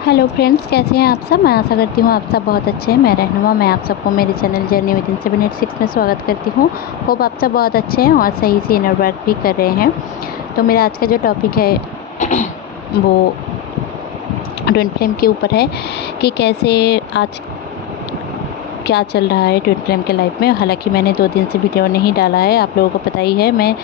Hello friends, कैसे हैं आप सब। मैं आशा करती हूँ आप सब बहुत अच्छे हैं। मैं रहनुमा, मैं आप सबको मेरे चैनल जर्नी विद इन 786 में स्वागत करती हूँ। होप आप सब बहुत अच्छे हैं और सही से इनर वर्क भी कर रहे हैं। तो मेरा आज का जो टॉपिक है वो ट्विन फ्लेम के ऊपर है कि कैसे आज क्या चल रहा है ट्विन फ्लेम के लाइफ में। हालांकि मैंने 2 दिन से वीडियो नहीं डाला है, आप लोगों को पता ही है। मैं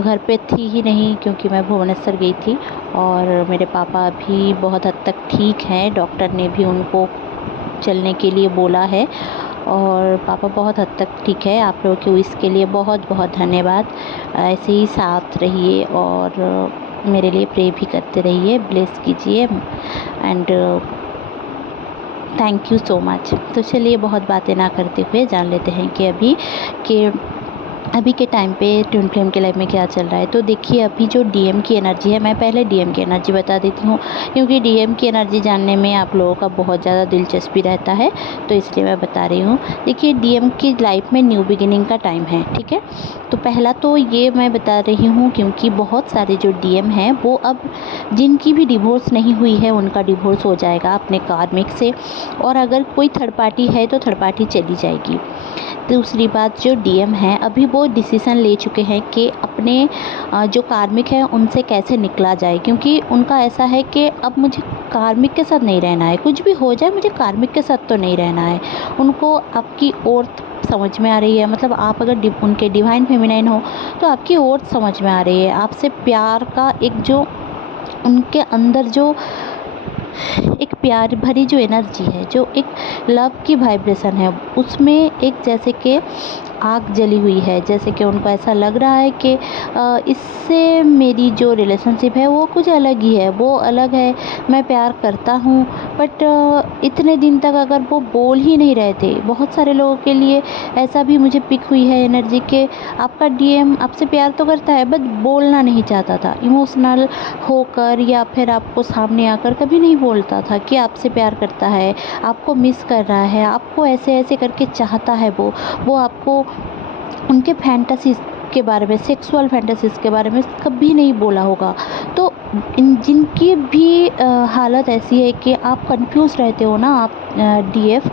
घर पे थी ही नहीं क्योंकि मैं भुवनेश्वर गई थी और मेरे पापा भी बहुत हद तक ठीक हैं। डॉक्टर ने भी उनको चलने के लिए बोला है और पापा बहुत हद तक ठीक है। आप लोगों को इसके लिए बहुत बहुत धन्यवाद। ऐसे ही साथ रहिए और मेरे लिए प्रे भी करते रहिए, ब्लेस कीजिए and thank you so much. तो चलिए बहुत बातें ना करते हुए जान लेते हैं कि अभी के टाइम पे ट्विन फ्लेम के लाइफ में क्या चल रहा है। तो देखिए, अभी जो डीएम की एनर्जी है, मैं पहले डीएम की एनर्जी बता देती हूँ क्योंकि डीएम की एनर्जी जानने में आप लोगों का बहुत ज़्यादा दिलचस्पी रहता है, तो इसलिए मैं बता रही हूँ। देखिए, डीएम की लाइफ में न्यू बिगिनिंग का टाइम है, ठीक है। तो पहला तो ये मैं बता रही हूँ क्योंकि बहुत सारे जो डीएम हैं वो अब जिनकी भी डिवोर्स नहीं हुई है उनका डिवोर्स हो जाएगा अपने कार्मिक से, और अगर कोई थर्ड पार्टी है तो थर्ड पार्टी चली जाएगी। दूसरी बात, जो डीएम हैं अभी वो डिसीज़न ले चुके हैं कि अपने जो कार्मिक है उनसे कैसे निकला जाए, क्योंकि उनका ऐसा है कि अब मुझे कार्मिक के साथ नहीं रहना है। कुछ भी हो जाए मुझे कार्मिक के साथ तो नहीं रहना है। उनको आपकी औरत समझ में आ रही है, मतलब आप अगर उनके डिवाइन फेमिनाइन हो तो आपकी औरत समझ में आ रही है। आपसे प्यार का एक जो उनके अंदर जो एक प्यार भरी जो एनर्जी है, जो एक लव की वाइब्रेशन है, उसमें एक जैसे कि आग जली हुई है। जैसे कि उनको ऐसा लग रहा है कि इससे मेरी जो रिलेशनशिप है वो कुछ अलग ही है, वो अलग है। मैं प्यार करता हूँ बट इतने दिन तक अगर वो बोल ही नहीं रहे थे। बहुत सारे लोगों के लिए ऐसा भी मुझे पिक हुई है एनर्जी के आपका डीएम आपसे प्यार तो करता है बट बोलना नहीं चाहता था। इमोशनल होकर या फिर आपको सामने आकर कभी नहीं बोलता था कि आपसे प्यार करता है, आपको मिस कर रहा है, आपको ऐसे ऐसे करके चाहता है। वो आपको उनके फैंटेसीज़ के बारे में, सेक्सुअल फैंटेसीज़ के बारे में कभी नहीं बोला होगा। तो जिनकी भी हालत ऐसी है कि आप कंफ्यूज रहते हो ना, आप डीएफ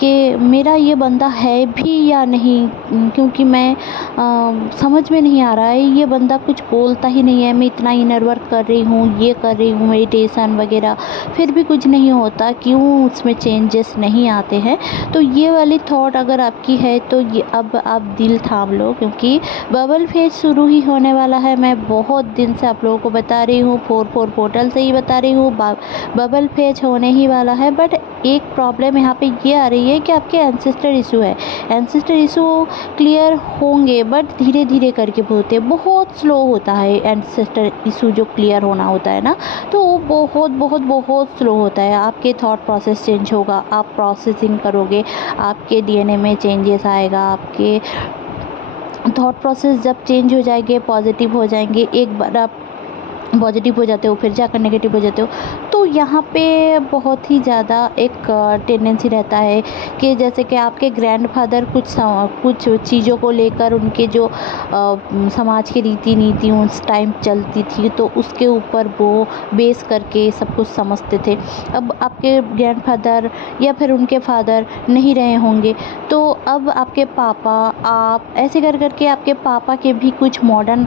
कि मेरा ये बंदा है भी या नहीं, क्योंकि मैं समझ में नहीं आ रहा है। ये बंदा कुछ बोलता ही नहीं है, मैं इतना इनर वर्क कर रही हूँ, ये कर रही हूँ, मेडिटेशन वगैरह, फिर भी कुछ नहीं होता, क्यों उसमें चेंजेस नहीं आते हैं। तो ये वाली थॉट अगर आपकी है तो ये अब आप दिल थाम लो, क्योंकि बबल फेज शुरू ही होने वाला है। मैं बहुत दिन से आप लोगों को बता रही हूँ, 4 पोर्टल से ही बता रही हूँ, बबल फेज होने ही वाला है। बट एक प्रॉब्लम यहाँ पे ये आ रही है कि आपके एंसेस्टर इशू है। एंसेस्टर इशू क्लियर होंगे बट धीरे धीरे करके होते, बहुत स्लो होता है। एंसेस्टर इशू जो क्लियर होना होता है ना, तो वो बहुत बहुत बहुत स्लो होता है। आपके थॉट प्रोसेस चेंज होगा, आप प्रोसेसिंग करोगे, आपके डीएनए में चेंजेस आएगा। आपके थॉट प्रोसेस जब चेंज हो जाएंगे, पॉजिटिव हो जाएंगे, एक बार आप पॉजिटिव हो जाते हो फिर जाकर नेगेटिव हो जाते हो, तो यहाँ पे बहुत ही ज़्यादा एक टेंडेंसी रहता है कि जैसे कि आपके ग्रैंडफादर कुछ चीज़ों को लेकर उनके जो समाज की रीति नीति उस टाइम चलती थी, तो उसके ऊपर वो बेस करके सब कुछ समझते थे। अब आपके ग्रैंडफादर या फिर उनके फादर नहीं रहे होंगे, तो अब आपके पापा, आप ऐसे कर करके आपके पापा के भी कुछ मॉडर्न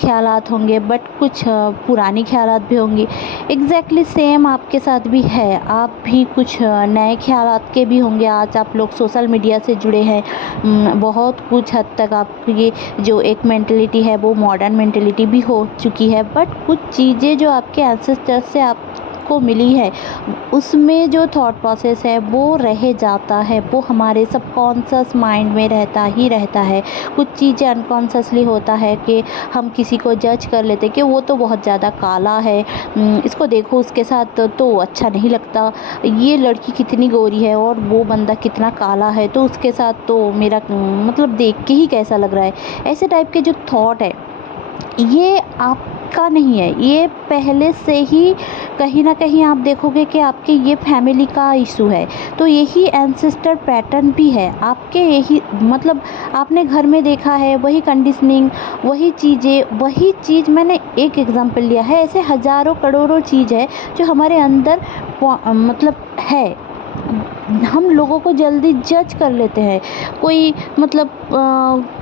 ख्यालात होंगे बट कुछ पुरानी ख्यालात भी होंगी। एग्जैक्टली सेम आपके साथ भी है, आप भी कुछ नए ख्यालात के भी होंगे। आज आप लोग सोशल मीडिया से जुड़े हैं, बहुत कुछ हद तक आपकी जो एक मेंटलिटी है वो मॉडर्न मेंटलिटी भी हो चुकी है। बट कुछ चीज़ें जो आपके एंसेस्टर्स से आपको मिली है उसमें जो थॉट प्रोसेस है वो रह जाता है, वो हमारे सबकॉन्शियस माइंड में रहता ही रहता है। कुछ चीज़ें अनकॉन्शियसली होता है कि हम किसी को जज कर लेते कि वो तो बहुत ज़्यादा काला है, इसको देखो उसके साथ तो अच्छा नहीं लगता, ये लड़की कितनी गोरी है और वो बंदा कितना काला है तो उसके साथ तो मेरा मतलब देख के ही कैसा लग रहा है। ऐसे टाइप के जो थॉट है ये आपका नहीं है, ये पहले से ही कहीं ना कहीं आप देखोगे कि आपके ये फैमिली का इशू है। तो यही एंसेस्टर पैटर्न भी है आपके, यही मतलब आपने घर में देखा है, वही कंडीशनिंग, वही चीज़ें, वही चीज़। मैंने एक एग्जांपल लिया है, ऐसे हज़ारों करोड़ों चीज़ है जो हमारे अंदर मतलब है। हम लोगों को जल्दी जज कर लेते हैं। कोई मतलब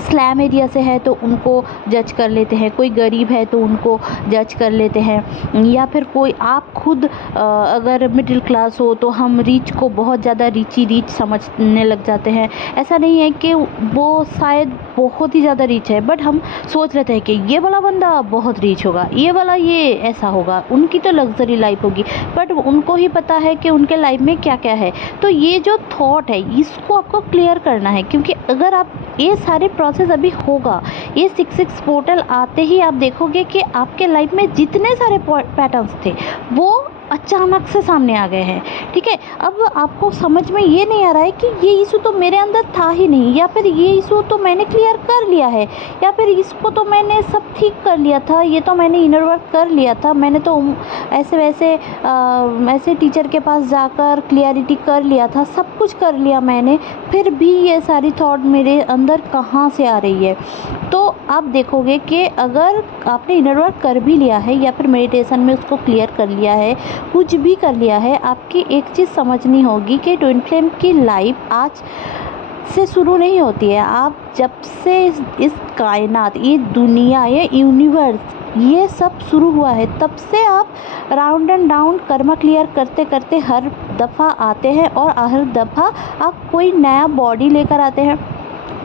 स्लैम एरिया से है तो उनको जज कर लेते हैं, कोई गरीब है तो उनको जज कर लेते हैं, या फिर कोई आप खुद अगर मिडिल क्लास हो तो हम रिच को बहुत ज़्यादा रिच समझने लग जाते हैं। ऐसा नहीं है कि वो शायद बहुत ही ज़्यादा रिच है, बट हम सोच लेते हैं कि ये वाला बंदा बहुत रिच होगा, ये वाला ये ऐसा होगा, उनकी तो लग्जरी लाइफ होगी, बट उनको ही पता है कि उनके लाइफ में क्या क्या है। तो ये जो थॉट है इसको आपको क्लियर करना है, क्योंकि अगर आप ये सारे प्रोसेस अभी होगा, ये 6 पोर्टल आते ही आप देखोगे कि आपके लाइफ में जितने सारे पैटर्न्स थे वो अचानक से सामने आ गए हैं। ठीक है, अब आपको समझ में ये नहीं आ रहा है कि ये इशू तो मेरे अंदर था ही नहीं, या फिर ये इशू तो मैंने क्लियर कर लिया है, या फिर इसको तो मैंने सब ठीक कर लिया था, ये तो मैंने इनर वर्क कर लिया था, मैंने तो ऐसे वैसे ऐसे टीचर के पास जाकर क्लियरिटी कर लिया था, सब कुछ कर लिया मैंने, फिर भी ये सारी थॉट मेरे अंदर कहाँ से आ रही है। तो आप देखोगे कि अगर आपने इनर वर्क कर भी लिया है या फिर मेडिटेशन में उसको क्लियर कर लिया है, कुछ भी कर लिया है, आपकी एक चीज़ समझनी होगी कि ट्विन फ्लेम की लाइफ आज से शुरू नहीं होती है। आप जब से इस कायनात, ये दुनिया, ये यूनिवर्स, ये सब शुरू हुआ है, तब से आप round and down Karma clear करते करते हर दफ़ा आते हैं, और हर दफ़ा आप कोई नया बॉडी लेकर आते हैं,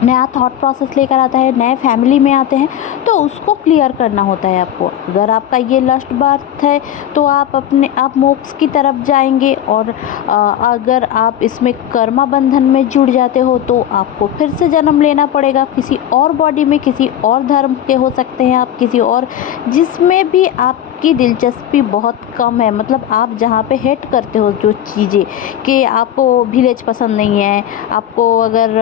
नया थॉट प्रोसेस लेकर आता है, नए फैमिली में आते हैं, तो उसको क्लियर करना होता है आपको। अगर आपका ये लास्ट बर्थ है तो आप मोक्ष की तरफ जाएंगे, और अगर आप इसमें कर्मा बंधन में जुड़ जाते हो तो आपको फिर से जन्म लेना पड़ेगा किसी और बॉडी में, किसी और धर्म के हो सकते हैं आप, किसी और जिसमें भी आपकी दिलचस्पी बहुत कम है। मतलब आप जहाँ पे हेट करते हो जो चीज़ें, कि आपको विलेज पसंद नहीं है, आपको अगर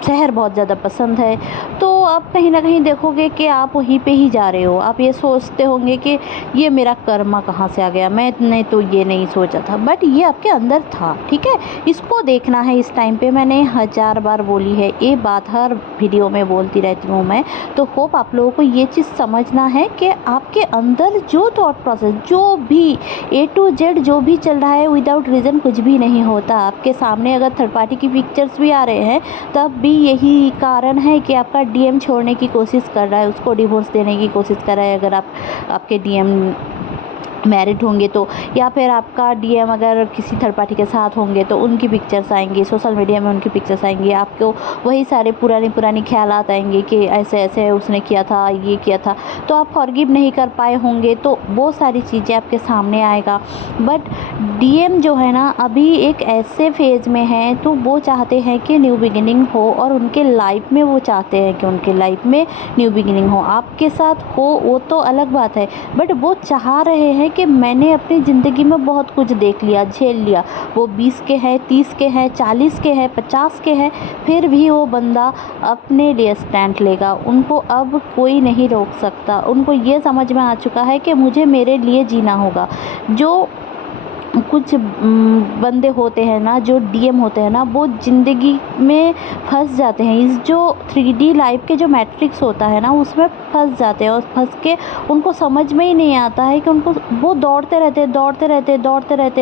शहर बहुत ज़्यादा पसंद है, तो आप कहीं ना कहीं देखोगे कि आप वहीं पे ही जा रहे हो। आप ये सोचते होंगे कि ये मेरा कर्मा कहाँ से आ गया, मैंने तो ये नहीं सोचा था, बट ये आपके अंदर था। ठीक है, इसको देखना है इस टाइम पे। मैंने 1000 बार बोली है ये बात, हर वीडियो में बोलती रहती हूँ मैं, तो होप आप लोगों को ये चीज़ समझना है कि आपके अंदर जो थॉट प्रोसेस, जो भी A to Z जो भी चल रहा है, विदाउट रीज़न कुछ भी नहीं होता। आपके सामने अगर थर्ड पार्टी की पिक्चर्स भी आ रहे हैं, तब यही कारण है कि आपका डीएम छोड़ने की कोशिश कर रहा है, उसको डिवोर्स देने की कोशिश कर रहा है। अगर आपके डीएम मैरिड होंगे तो, या फिर आपका डीएम अगर किसी थर्ड पार्टी के साथ होंगे तो उनकी पिक्चर्स आएंगी, सोशल मीडिया में उनकी पिक्चर्स आएंगी, आपको वही सारे पुरानी ख्यालात आएंगे कि ऐसे ऐसे उसने किया था, ये किया था, तो आप फॉरगिव नहीं कर पाए होंगे, तो वो सारी चीज़ें आपके सामने आएगा। बट डीएम जो है ना, अभी एक ऐसे फेज़ में है, तो वो चाहते हैं कि न्यू बिगिनिंग हो, और उनके लाइफ में वो चाहते हैं कि उनके लाइफ में न्यू बिगिनिंग हो। आपके साथ हो वो तो अलग बात है, बट वो चाह रहे हैं कि मैंने अपनी ज़िंदगी में बहुत कुछ देख लिया, झेल लिया। वो 20 के हैं, 30 के हैं, 40 के हैं, 50 के हैं, फिर भी वो बंदा अपने लिए स्टैंड लेगा। उनको अब कोई नहीं रोक सकता। उनको ये समझ में आ चुका है कि मुझे मेरे लिए जीना होगा। जो कुछ बंदे होते हैं ना, जो डीएम होते हैं ना, वो ज़िंदगी में फंस जाते हैं। इस जो 3D लाइफ के जो मैट्रिक्स होता है ना, उसमें फंस जाते हैं, और फंस के उनको समझ में ही नहीं आता है कि उनको, वो दौड़ते रहते,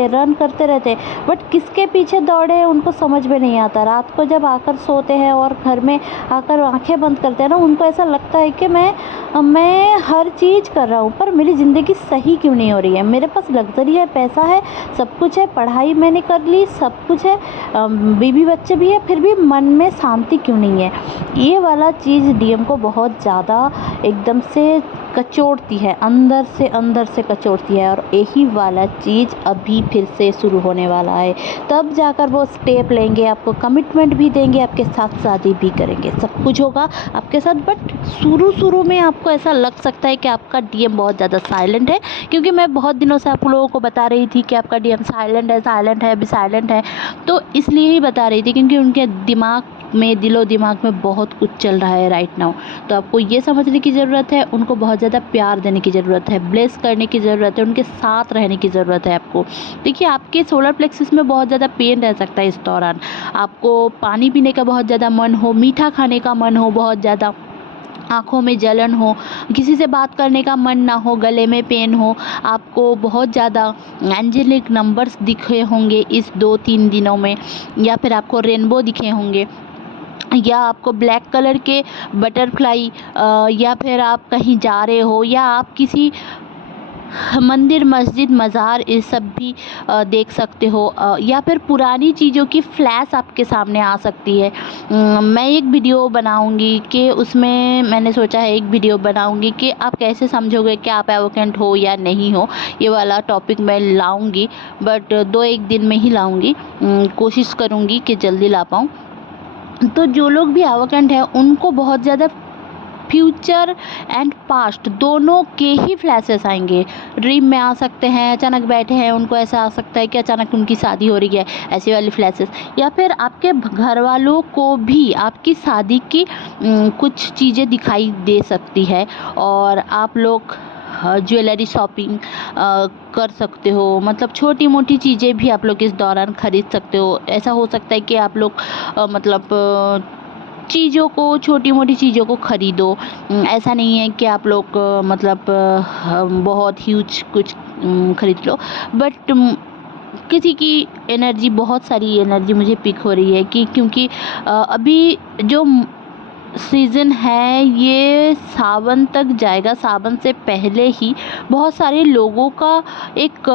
रन करते रहते, बट किसके पीछे दौड़े उनको समझ में नहीं आता। रात को जब आकर सोते हैं और घर में आकर आंखें बंद करते हैं ना, उनको ऐसा लगता है कि मैं हर चीज़ कर रहा हूँ, पर मेरी ज़िंदगी सही क्यों नहीं हो रही है। मेरे पास लग्जरी है, पैसा है, सब कुछ है, पढ़ाई मैंने कर ली, सब कुछ है, बीवी बच्चे भी है, फिर भी मन में शांति क्यों नहीं है। ये वाला चीज़ डीएम को बहुत ज़्यादा एकदम से कचोड़ती है, अंदर से कचोड़ती है, और यही वाला चीज़ अभी फिर से शुरू होने वाला है। तब जाकर वो स्टेप लेंगे, आपको कमिटमेंट भी देंगे, आपके साथ शादी भी करेंगे, सब कुछ होगा आपके साथ। बट शुरू में आपको ऐसा लग सकता है कि आपका डीएम बहुत ज़्यादा साइलेंट है, क्योंकि मैं बहुत दिनों से आप लोगों को बता रही थी कि आपका डीएम साइलेंट है, अभी साइलेंट है। तो इसलिए ही बता रही थी क्योंकि उनके दिलो दिमाग में बहुत कुछ चल रहा है राइट नाउ। तो आपको ये समझने की ज़रूरत है, उनको बहुत ज़्यादा प्यार देने की ज़रूरत है, ब्लेस करने की ज़रूरत है, उनके साथ रहने की ज़रूरत है आपको। देखिए, आपके सोलर प्लेक्सस में बहुत ज़्यादा पेन रह सकता है इस दौरान। आपको पानी पीने का बहुत ज़्यादा मन हो, मीठा खाने का मन हो बहुत ज़्यादा, आँखों में जलन हो, किसी से बात करने का मन ना हो, गले में पेन हो, आपको बहुत ज़्यादा एंजेलिक नंबर्स दिखे होंगे इस 2-3 दिनों में, या फिर आपको रेनबो दिखे होंगे, या आपको ब्लैक कलर के बटरफ्लाई, या फिर आप कहीं जा रहे हो, या आप किसी मंदिर, मस्जिद, मज़ार, ये सब भी देख सकते हो, या फिर पुरानी चीज़ों की फ्लैश आपके सामने आ सकती है। मैं एक वीडियो बनाऊंगी कि उसमें मैंने सोचा है एक वीडियो बनाऊंगी कि आप कैसे समझोगे कि आप एवोकेंट हो या नहीं हो। ये वाला टॉपिक मैं लाऊंगी, बट 2-1 दिन में ही लाऊंगी, कोशिश करूंगी कि जल्दी ला पाऊँ। तो जो लोग भी एवोकेंट हैं उनको बहुत ज़्यादा फ्यूचर एंड पास्ट दोनों के ही फ्लैशेस आएंगे। ड्रीम में आ सकते हैं, अचानक बैठे हैं उनको ऐसा आ सकता है कि अचानक उनकी शादी हो रही है, ऐसी वाली फ्लैशेस, या फिर आपके घर वालों को भी आपकी शादी की कुछ चीज़ें दिखाई दे सकती है, और आप लोग ज्वेलरी शॉपिंग कर सकते हो। मतलब छोटी मोटी चीज़ें भी आप लोग इस दौरान ख़रीद सकते हो। ऐसा हो सकता है कि आप लोग मतलब चीज़ों को, छोटी मोटी चीज़ों को ख़रीदो। ऐसा नहीं है कि आप लोग मतलब बहुत ह्यूज कुछ ख़रीद लो, बट किसी की एनर्जी, बहुत सारी एनर्जी मुझे पिक हो रही है कि क्योंकि अभी जो सीज़न है ये सावन तक जाएगा। सावन से पहले ही बहुत सारे लोगों का एक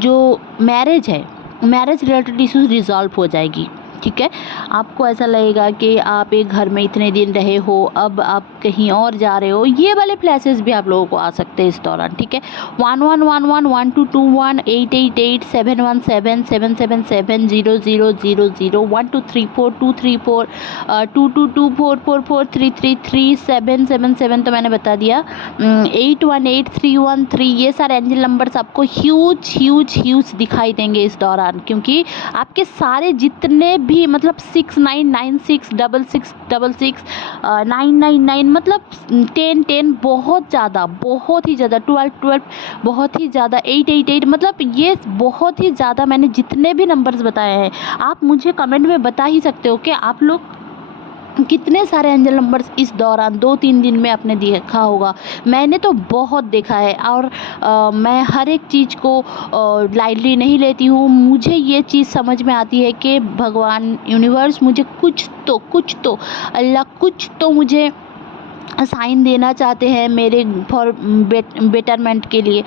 जो मैरिज है, मैरिज रिलेटेड इश्यूज रिजॉल्व हो जाएगी। ठीक है, आपको ऐसा लगेगा कि आप एक घर में इतने दिन रहे हो, अब आप कहीं और जा रहे हो। ये वाले फ्लैशेस भी आप लोगों को आ सकते हैं इस दौरान। ठीक है, 11111221 888 717 777 0000 1234 234 222444 333 777 तो मैंने बता दिया। 818313 ये सारे एंजल नंबर्स आपको ह्यूज ह्यूज ह्यूज दिखाई देंगे इस दौरान, क्योंकि आपके सारे जितने भी मतलब 6996 6666 999 मतलब 10 बहुत ज़्यादा, बहुत ही ज़्यादा 12 बहुत ही ज़्यादा 888 मतलब ये बहुत ही ज़्यादा। मैंने जितने भी नंबर्स बताए हैं आप मुझे कमेंट में बता ही सकते हो कि आप लोग कितने सारे एंजल नंबर्स इस दौरान 2-3 दिन में आपने देखा होगा। मैंने तो बहुत देखा है, और मैं हर एक चीज़ को लाइटली नहीं लेती हूँ। मुझे ये चीज़ समझ में आती है कि भगवान, यूनिवर्स मुझे कुछ तो अल्लाह कुछ तो मुझे साइन देना चाहते हैं मेरे फॉर बेटरमेंट के लिए।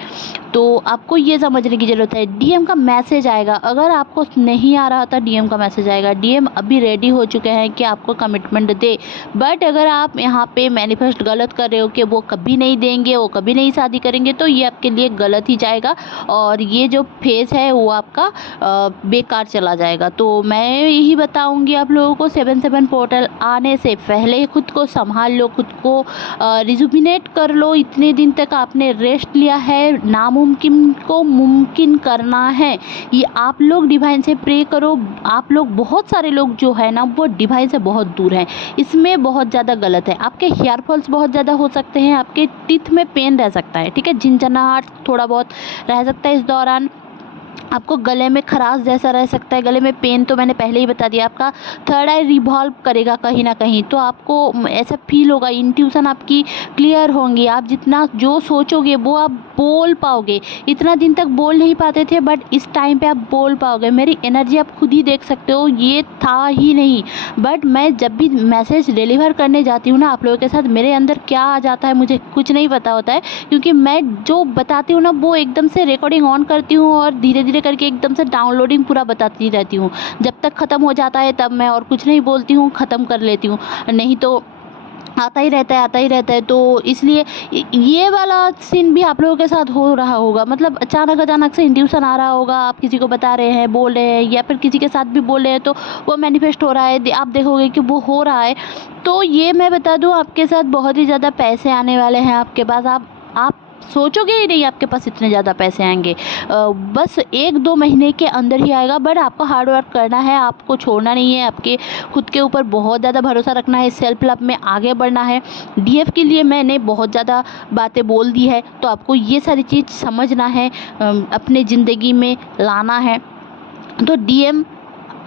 तो आपको ये समझने की ज़रूरत है। डीएम का मैसेज आएगा, अगर आपको नहीं आ रहा था डीएम का मैसेज आएगा। डीएम अभी रेडी हो चुके हैं कि आपको कमिटमेंट दे, बट अगर आप यहाँ पे मैनिफेस्ट गलत कर रहे हो कि वो कभी नहीं देंगे, वो कभी नहीं शादी करेंगे, तो ये आपके लिए गलत ही जाएगा, और ये जो फेज़ है वो आपका बेकार चला जाएगा। तो मैं यही बताऊँगी आप लोगों को, 7/7 पोर्टल आने से पहले खुद को संभाल लो, खुद को रिजुविनेट कर लो। इतने दिन तक आपने रेस्ट लिया है, नामुमकिन को मुमकिन करना है। ये आप लोग डिवाइन से प्रे करो। आप लोग, बहुत सारे लोग जो है ना वो डिवाइन से बहुत दूर हैं, इसमें बहुत ज़्यादा गलत है। आपके हेयर फॉल्स बहुत ज़्यादा हो सकते हैं, आपके टीथ में पेन रह सकता है, ठीक है, झिनझनाहट थोड़ा बहुत रह सकता है इस दौरान, आपको गले में खराश जैसा रह सकता है, गले में पेन तो मैंने पहले ही बता दिया। आपका थर्ड आई रिवॉल्व करेगा कहीं ना कहीं, तो आपको ऐसा फील होगा, इंट्यूशन आपकी क्लियर होंगी, आप जितना जो सोचोगे वो आप बोल पाओगे। इतना दिन तक बोल नहीं पाते थे, बट इस टाइम पे आप बोल पाओगे। मेरी एनर्जी आप खुद ही देख सकते हो, ये था ही नहीं, बट मैं जब भी मैसेज डिलीवर करने जाती हूँ ना आप लोगों के साथ, मेरे अंदर क्या आ जाता है मुझे कुछ नहीं पता होता है, क्योंकि मैं जो बताती हूँ ना वो एकदम से रिकॉर्डिंग ऑन करती हूँ और धीरे धीरे करके एकदम से डाउनलोडिंग पूरा बताती रहती हूँ। जब तक ख़त्म हो जाता है तब मैं और कुछ नहीं बोलती हूँ, ख़त्म कर लेती हूँ, नहीं तो आता ही रहता है। तो इसलिए ये वाला सीन भी आप लोगों के साथ हो रहा होगा। मतलब अचानक से इंट्यूशन आ रहा होगा, आप किसी को बता रहे हैं, बोल रहे हैं, या फिर किसी के साथ भी बोल रहे हैं, तो वो मैनिफेस्ट हो रहा है, आप देखोगे कि वो हो रहा है। तो ये मैं बता दूँ, आपके साथ बहुत ही ज़्यादा पैसे आने वाले हैं आपके पास। आप सोचोगे ही नहीं आपके पास इतने ज़्यादा पैसे आएंगे। बस 1-2 महीने के अंदर ही आएगा, बट आपको हार्ड वर्क करना है, आपको छोड़ना नहीं है, आपके खुद के ऊपर बहुत ज़्यादा भरोसा रखना है, सेल्फ लव में आगे बढ़ना है। डीएफ के लिए मैंने बहुत ज़्यादा बातें बोल दी है, तो आपको ये सारी चीज़ समझना है, अपने ज़िंदगी में लाना है। तो डीएम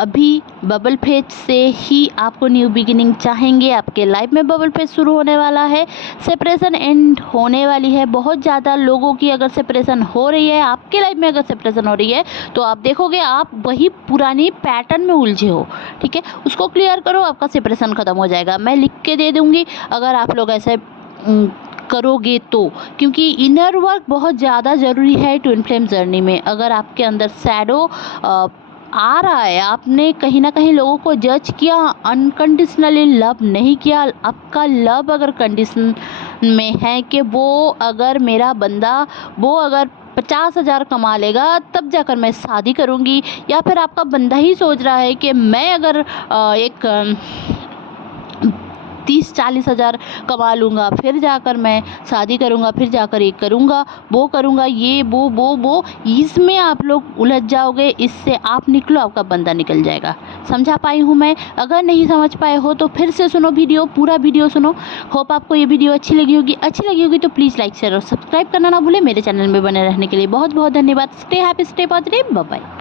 अभी बबल फेज से ही आपको न्यू बिगिनिंग चाहेंगे, आपके लाइफ में बबल फेज शुरू होने वाला है, सेपरेशन एंड होने वाली है। बहुत ज़्यादा लोगों की अगर सेपरेशन हो रही है, आपके लाइफ में अगर सेपरेशन हो रही है, तो आप देखोगे आप वही पुरानी पैटर्न में उलझे हो, ठीक है। उसको क्लियर करो, आपका सेपरेशन ख़त्म हो जाएगा। मैं लिख के दे दूँगी अगर आप लोग ऐसे करोगे तो, क्योंकि इनर वर्क बहुत ज़्यादा ज़रूरी है ट्विन फ्लेम जर्नी में। अगर आपके अंदर शैडो आ रहा है, आपने कहीं ना कहीं लोगों को जज किया, अनकंडीशनली लव नहीं किया, आपका लव अगर कंडीशन में है कि वो अगर मेरा बंदा वो अगर 50,000 कमा लेगा तब जाकर मैं शादी करूँगी, या फिर आपका बंदा ही सोच रहा है कि मैं अगर एक 30-40 हज़ार कमा लूँगा फिर जाकर मैं शादी करूँगा, फिर जाकर ये करूँगा, वो करूँगा, ये वो इसमें आप लोग उलझ जाओगे। इससे आप निकलो, आपका बंदा निकल जाएगा। समझा पाई हूँ मैं? अगर नहीं समझ पाए हो तो फिर से सुनो वीडियो, पूरा वीडियो सुनो। होप आपको ये वीडियो अच्छी लगी होगी तो प्लीज़ लाइक शेयर और सब्सक्राइब करना ना भूलें। मेरे चैनल में बने रहने के लिए बहुत बहुत धन्यवाद। Stay happy, stay positive, bye bye.